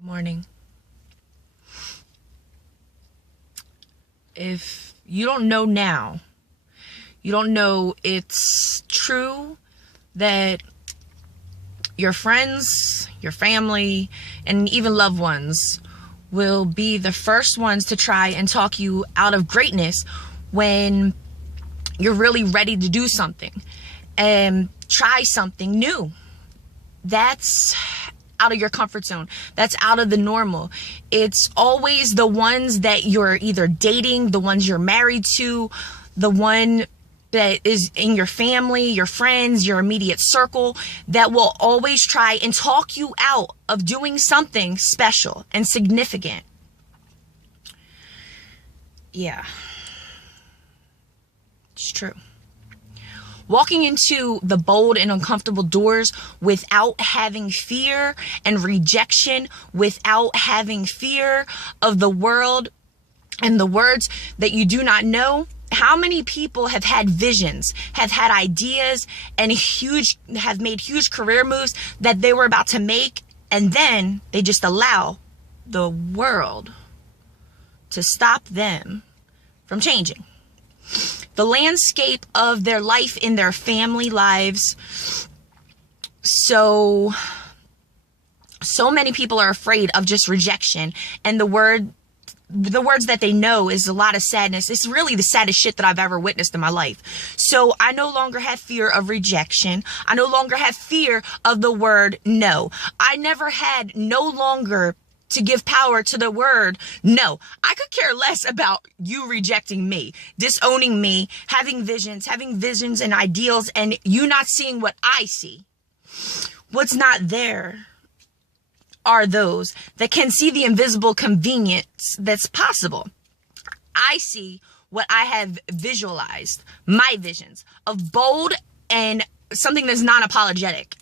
Good morning. If you don't know now, you don't know it's true that your friends, your family, and even loved ones will be the first ones to try and talk you out of greatness when you're really ready to do something and try something new. That's out of your comfort zone. That's out of the normal. It's always the ones that you're either dating, the ones you're married to, the one that is in your family, your friends, your immediate circle, that will always try and talk you out of doing something special and significant. Yeah, it's true. Walking into the bold and uncomfortable doors without having fear and rejection, without having fear of the world and the words that you do not know. How many people have had visions, have had ideas, and have made huge career moves that they were about to make, and then they just allow the world to stop them from changing? The landscape of their life in their family lives. So many people are afraid of just rejection, and the words that they know is a lot of sadness. It's really the saddest shit that I've ever witnessed in my life. So I no longer have fear of rejection. I no longer have fear of the word no. I never had no longer to give power to the word no. I could care less about you rejecting me, disowning me, having visions and ideals, and you not seeing what I see. What's not there are those that can see the invisible convenience that's possible. I see what I have visualized, my visions of bold and something that's non-apologetic.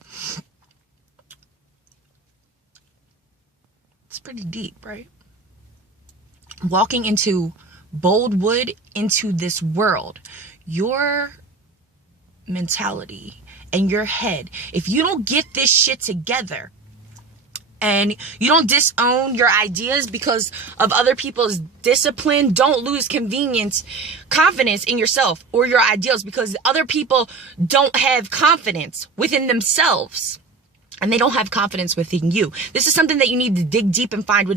It's pretty deep, right? Walking into Boldwood, into this world, your mentality and your head, if you don't get this shit together and you don't disown your ideas because of other people's discipline, don't lose confidence in yourself or your ideals because other people don't have confidence within themselves. And they don't have confidence within you. This is something that you need to dig deep and find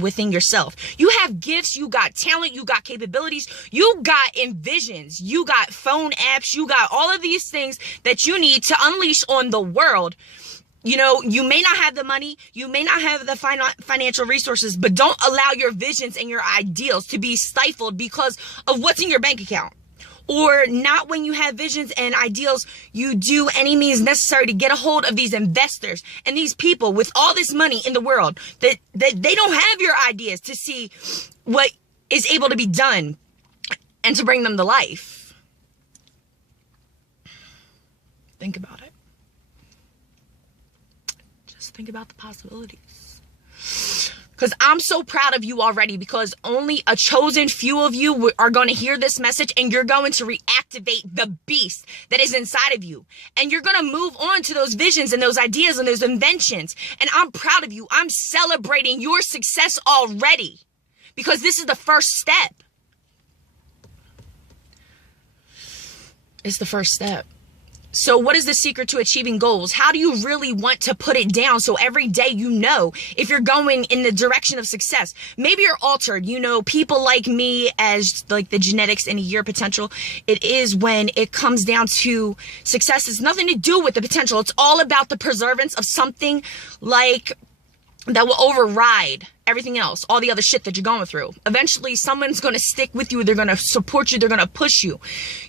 within yourself. You have gifts, you got talent, you got capabilities, you got envisions, you got phone apps, you got all of these things that you need to unleash on the world. You know, you may not have the money, you may not have the financial resources, but don't allow your visions and your ideals to be stifled because of what's in your bank account. Or not when you have visions and ideals, you do any means necessary to get a hold of these investors and these people with all this money in the world that they don't have your ideas to see what is able to be done and to bring them to life. Think about it. Just think about the possibilities. Because I'm so proud of you already, because only a chosen few of you are going to hear this message and you're going to reactivate the beast that is inside of you. And you're going to move on to those visions and those ideas and those inventions. And I'm proud of you. I'm celebrating your success already because this is the first step. It's the first step. So what is the secret to achieving goals? How do you really want to put it down so every day you know if you're going in the direction of success? Maybe you're altered. You know, people like me, as like the genetics and a year potential, it is when it comes down to success. It's nothing to do with the potential. It's all about the preservance of something like that will override everything else, all the other shit that you're going through. Eventually, someone's going to stick with you. They're going to support you. They're going to push you.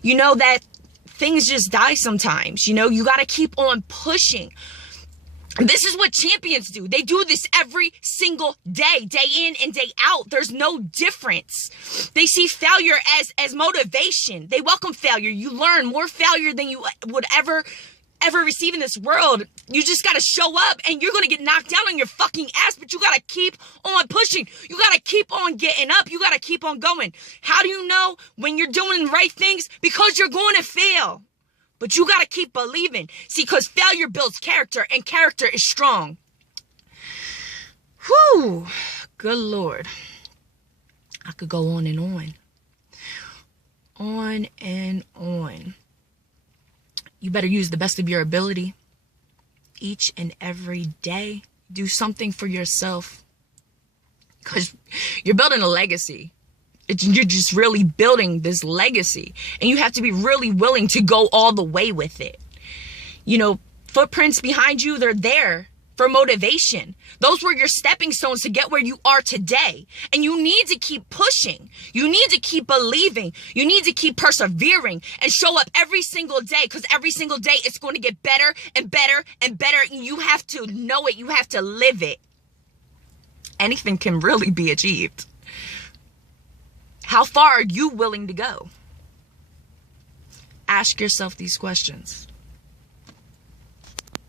You know that things just die sometimes. You know, you got to keep on pushing. This is what champions do. They do this every single day in and day out. There's no difference. They see failure as motivation. They welcome failure. You learn more failure than you would ever receive in this world. You just got to show up and you're going to get knocked down on your fucking ass, but you got to keep on pushing. You got to keep on getting up. You got to keep on going. How do you know when you're doing the right things? Because you're going to fail. But you got to keep believing. See, because failure builds character and character is strong. Whew. Whew, good Lord. I could go on and on. On and on. You better use the best of your ability each and every day. Do something for yourself, because you're building a legacy. You're just really building this legacy, and you have to be really willing to go all the way with it. You know, footprints behind you, they're there for motivation. Those were your stepping stones to get where you are today. And you need to keep pushing. You need to keep believing. You need to keep persevering and show up every single day, because every single day it's going to get better and better and better. And you have to know it. You have to live it. Anything can really be achieved. How far are you willing to go? Ask yourself these questions.